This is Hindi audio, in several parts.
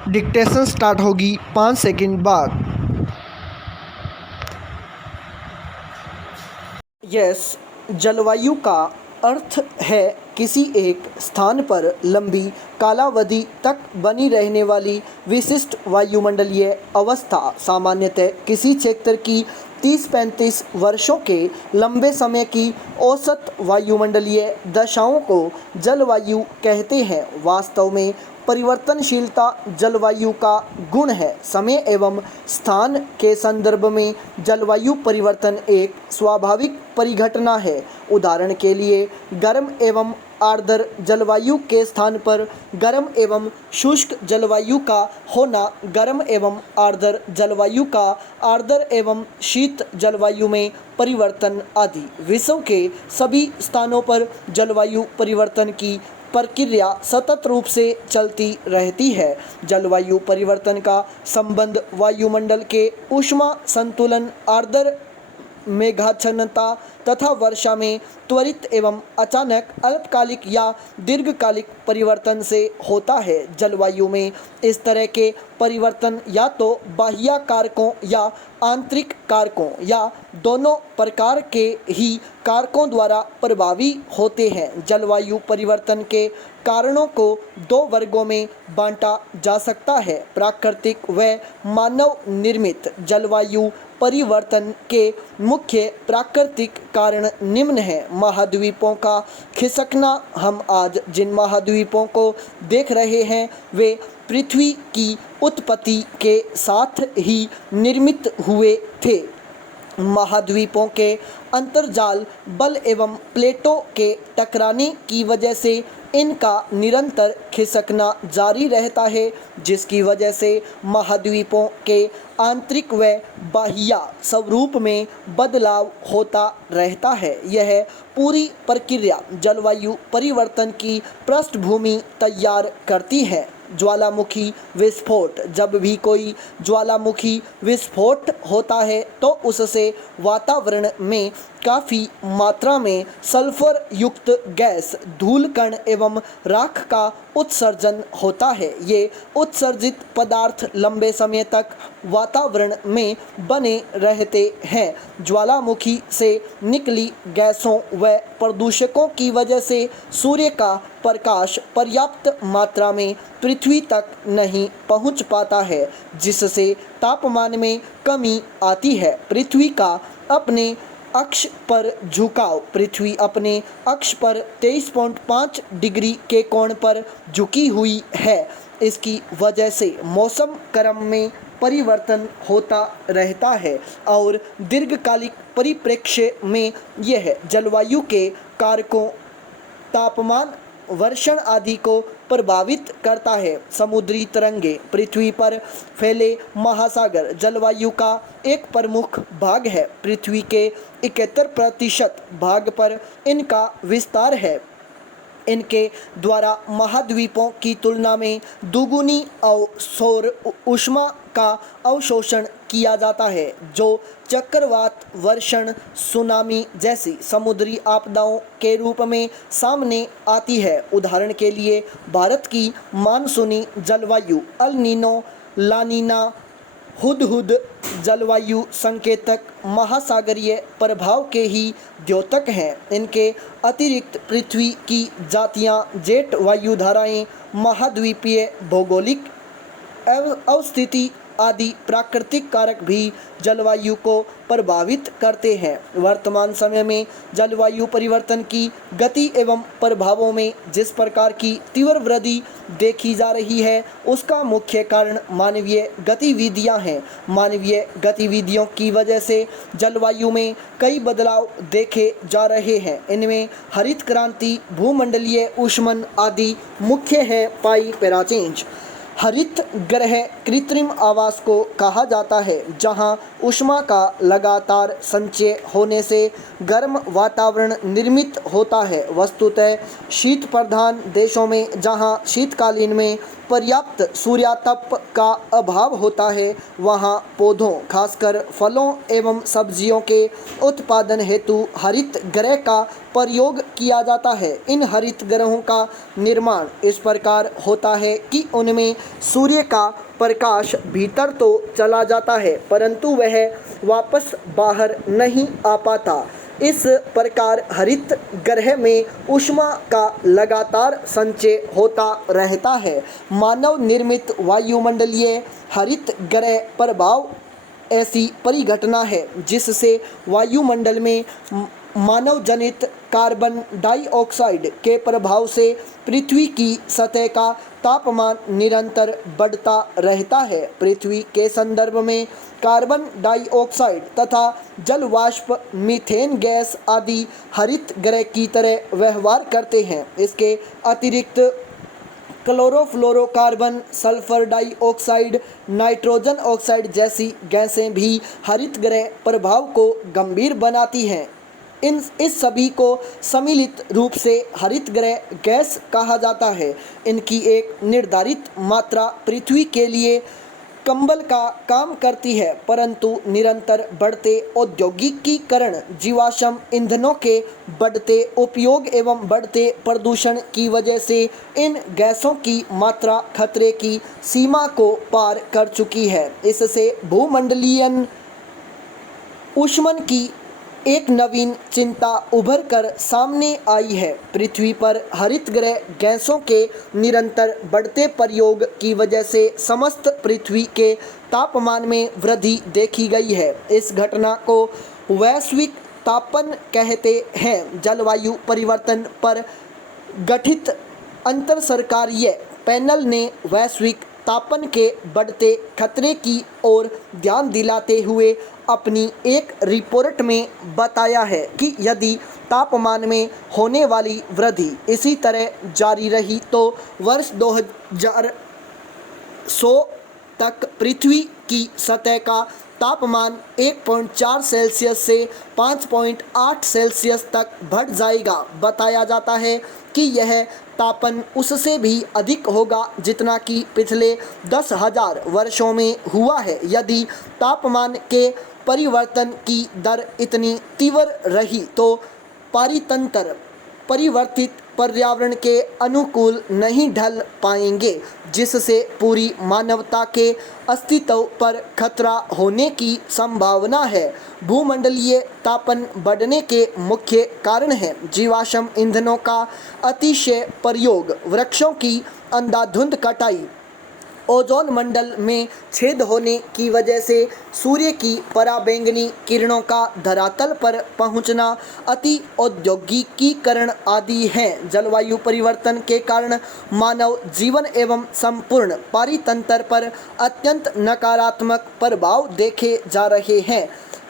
डिक्टेशन स्टार्ट होगी 5 सेकंड बाद। यस, जलवायु का अर्थ है किसी एक स्थान पर लंबी कालावधि तक बनी रहने वाली विशिष्ट वायुमंडलीय अवस्था। सामान्यतः किसी क्षेत्र की 30-35 वर्षों के लंबे समय की औसत वायुमंडलीय दशाओं को जलवायु कहते हैं। वास्तव में परिवर्तनशीलता जलवायु का गुण है। समय एवं स्थान के संदर्भ में जलवायु परिवर्तन एक स्वाभाविक परिघटना है। उदाहरण के लिए, गर्म एवं आर्द्र जलवायु के स्थान पर गर्म एवं शुष्क जलवायु का होना, गर्म एवं आर्द्र जलवायु का आर्द्र एवं शीत जलवायु में परिवर्तन आदि। विश्व के सभी स्थानों पर जलवायु परिवर्तन की प्रक्रिया सतत रूप से चलती रहती है। जलवायु परिवर्तन का संबंध वायुमंडल के ऊष्मा संतुलन, आर्द्र मेघाच्छन्नता तथा वर्षा में त्वरित एवं अचानक अल्पकालिक या दीर्घकालिक परिवर्तन से होता है। जलवायु में इस तरह के परिवर्तन या तो बाह्य कारकों या आंतरिक कारकों या दोनों प्रकार के ही कारकों द्वारा प्रभावी होते हैं। जलवायु परिवर्तन के कारणों को 2 वर्गों में बांटा जा सकता है: प्राकृतिक व मानव निर्मित। जलवायु परिवर्तन के मुख्य प्राकृतिक कारण निम्न हैं। महाद्वीपों का खिसकना। हम आज जिन महाद्वीपों को देख रहे हैं वे पृथ्वी की उत्पत्ति के साथ ही निर्मित हुए थे। महाद्वीपों के अंतर्जाल बल एवं प्लेटों के टकराने की वजह से इनका निरंतर खिसकना जारी रहता है, जिसकी वजह से महाद्वीपों के आंतरिक व बाह्य स्वरूप में बदलाव होता रहता है। यह पूरी प्रक्रिया जलवायु परिवर्तन की पृष्ठभूमि तैयार करती है। ज्वालामुखी विस्फोट। जब भी कोई ज्वालामुखी विस्फोट होता है तो उससे वातावरण में काफ़ी मात्रा में सल्फर युक्त गैस, धूल कण एवं राख का उत्सर्जन होता है। ये उत्सर्जित पदार्थ लंबे समय तक वातावरण में बने रहते हैं। ज्वालामुखी से निकली गैसों व प्रदूषकों की वजह से सूर्य का प्रकाश पर्याप्त मात्रा में पृथ्वी तक नहीं पहुंच पाता है, जिससे तापमान में कमी आती है। पृथ्वी का अपने अक्ष पर झुकाव। पृथ्वी अपने अक्ष पर 23.5 डिग्री के कोण पर झुकी हुई है। इसकी वजह से मौसम क्रम में परिवर्तन होता रहता है और दीर्घकालिक परिप्रेक्ष्य में यह जलवायु के कारकों, तापमान, वर्षण आदि को प्रभावित करता है। समुद्री तरंगे। पृथ्वी पर फैले महासागर जलवायु का एक प्रमुख भाग है। पृथ्वी के 71% भाग पर इनका विस्तार है। इनके द्वारा महाद्वीपों की तुलना में दुगुनी सौर ऊष्मा का अवशोषण किया जाता है, जो चक्रवात, वर्षण, सुनामी जैसी समुद्री आपदाओं के रूप में सामने आती है। उदाहरण के लिए, भारत की मानसूनी जलवायु अल नीनो, ला नीना, हुदहुद जलवायु संकेतक महासागरीय प्रभाव के ही द्योतक हैं। इनके अतिरिक्त पृथ्वी की जातियां, जेट वायुधाराएं, महाद्वीपीय भौगोलिक अवस्थिति आदि प्राकृतिक कारक भी जलवायु को प्रभावित करते हैं। वर्तमान समय में जलवायु परिवर्तन की गति एवं प्रभावों में जिस प्रकार की तीव्र वृद्धि देखी जा रही है, उसका मुख्य कारण मानवीय गतिविधियां हैं। मानवीय गतिविधियों की वजह से जलवायु में कई बदलाव देखे जा रहे हैं। इनमें हरित क्रांति, भूमंडलीय ऊष्मन आदि मुख्य है। पाई पैरा चेंज। हरित ग्रह कृत्रिम आवास को कहा जाता है, जहां ऊष्मा का लगातार संचय होने से गर्म वातावरण निर्मित होता है। वस्तुतः शीत प्रधान देशों में जहां शीतकालीन में पर्याप्त सूर्यातप का अभाव होता है, वहां पौधों, खासकर फलों एवं सब्जियों के उत्पादन हेतु हरित गृह का प्रयोग किया जाता है। इन हरित ग्रहों का निर्माण इस प्रकार होता है कि उनमें सूर्य का प्रकाश भीतर तो चला जाता है परंतु वह वापस बाहर नहीं आ पाता। इस प्रकार हरित ग्रह में ऊष्मा का लगातार संचय होता रहता है। मानव निर्मित वायुमंडलीय हरित ग्रह प्रभाव ऐसी परिघटना है जिससे वायुमंडल में मानव जनित कार्बन डाइऑक्साइड के प्रभाव से पृथ्वी की सतह का तापमान निरंतर बढ़ता रहता है। पृथ्वी के संदर्भ में कार्बन डाइऑक्साइड तथा जल वाष्प, मीथेन गैस आदि हरित ग्रह की तरह व्यवहार करते हैं। इसके अतिरिक्त chlorofluorocarbon, sulphur dioxide, nitrogen oxide जैसी गैसें भी हरित ग्रह प्रभाव को गंभीर बनाती हैं। इस सभी को सम्मिलित रूप से हरित ग्रह गैस कहा जाता है। इनकी एक निर्धारित मात्रा पृथ्वी के लिए कंबल का काम करती है परंतु निरंतर बढ़ते औद्योगिकीकरण, जीवाश्म ईंधनों के बढ़ते उपयोग एवं बढ़ते प्रदूषण की वजह से इन गैसों की मात्रा खतरे की सीमा को पार कर चुकी है। इससे भूमंडलीय ऊष्मन की एक नवीन चिंता उभर कर सामने आई है। पृथ्वी पर हरित ग्रह गैसों के निरंतर बढ़ते प्रयोग की वजह से समस्त पृथ्वी के तापमान में वृद्धि देखी गई है। इस घटना को वैश्विक तापन कहते हैं। जलवायु परिवर्तन पर गठित अंतरसरकारीय पैनल ने वैश्विक तापन के बढ़ते खतरे की ओर ध्यान दिलाते हुए अपनी एक रिपोर्ट में बताया है कि यदि तापमान में होने वाली वृद्धि इसी तरह जारी रही तो वर्ष 2100 तक पृथ्वी की सतह का तापमान 1.4 सेल्सियस से 5.8 सेल्सियस तक बढ़ जाएगा। बताया जाता है कि यह तापन उससे भी अधिक होगा जितना कि पिछले 10,000 वर्षों में हुआ है। यदि तापमान के परिवर्तन की दर इतनी तीव्र रही तो पारितंत्र परिवर्तित पर्यावरण के अनुकूल नहीं ढल पाएंगे जिससे पूरी मानवता के अस्तित्व पर खतरा होने की संभावना है। भूमंडलीय तापन बढ़ने के मुख्य कारण हैं जीवाश्म ईंधनों का अतिशय प्रयोग, वृक्षों की अंधाधुंध कटाई, ओजोन मंडल में छेद होने की वजह से सूर्य की पराबैंगनी किरणों का धरातल पर पहुंचना, अति औद्योगिकीकरण आदि हैं। जलवायु परिवर्तन के कारण मानव जीवन एवं संपूर्ण पारितंत्र पर अत्यंत नकारात्मक प्रभाव देखे जा रहे हैं।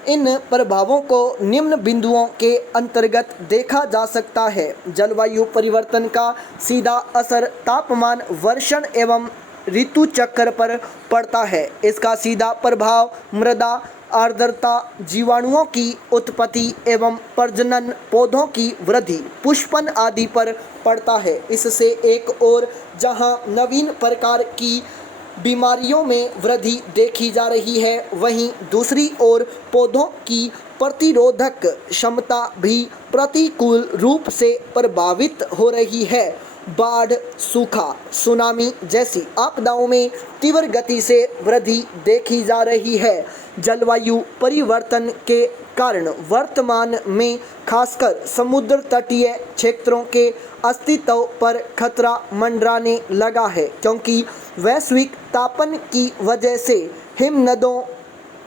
इन प्रभावों को निम्न बिंदुओं के अंतर्गत देखा जा सकता है। जलवायु परिवर्तन का सीधा असर तापमान, वर्षण एवं ऋतु चक्र पर पड़ता है। इसका सीधा प्रभाव मृदा आर्द्रता, जीवाणुओं की उत्पत्ति एवं प्रजनन, पौधों की वृद्धि, पुष्पन आदि पर पड़ता है। इससे एक ओर जहां नवीन प्रकार की बीमारियों में वृद्धि देखी जा रही है वहीं दूसरी ओर पौधों की प्रतिरोधक क्षमता भी प्रतिकूल रूप से प्रभावित हो रही है। बाढ़, सूखा, सुनामी जैसी आपदाओं में तीव्र गति से वृद्धि देखी जा रही है। जलवायु परिवर्तन के कारण वर्तमान में खासकर समुद्र तटीय क्षेत्रों के अस्तित्व पर खतरा मंडराने लगा है क्योंकि वैश्विक तापन की वजह से हिमनदों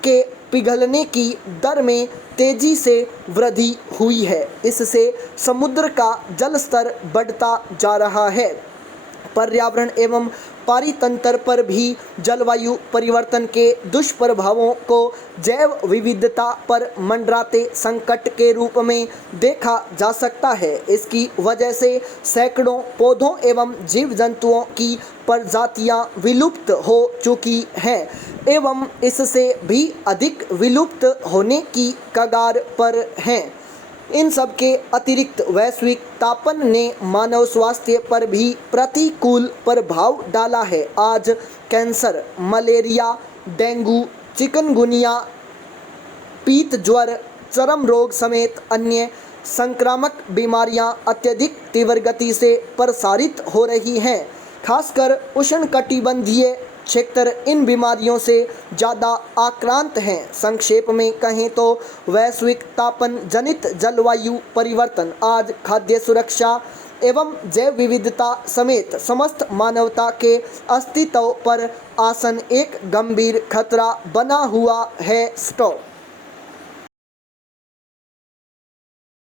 के पिघलने की दर में तेजी से वृद्धि हुई है। इससे समुद्र का जल स्तर बढ़ता जा रहा है। पर्यावरण एवं पारितंत्र पर भी जलवायु परिवर्तन के दुष्प्रभावों को जैव विविधता पर मंडराते संकट के रूप में देखा जा सकता है। इसकी वजह से सैकड़ों पौधों एवं जीव जंतुओं की प्रजातियां विलुप्त हो चुकी हैं एवं इससे भी अधिक विलुप्त होने की कगार पर हैं। इन सब के अतिरिक्त वैश्विक तापन ने मानव स्वास्थ्य पर भी प्रतिकूल प्रभाव डाला है। आज कैंसर, मलेरिया, डेंगू, चिकनगुनिया, पीत ज्वर, चर्म रोग समेत अन्य संक्रामक बीमारियां अत्यधिक तीव्र गति से प्रसारित हो रही हैं। खासकर उष्णकटिबंधीय क्षेत्र इन बीमारियों से ज़्यादा आक्रांत हैं। संक्षेप में कहें तो वैश्विक तापन जनित जलवायु परिवर्तन आज खाद्य सुरक्षा एवं जैव विविधता समेत समस्त मानवता के अस्तित्व पर आसन एक गंभीर खतरा बना हुआ है। स्टॉप।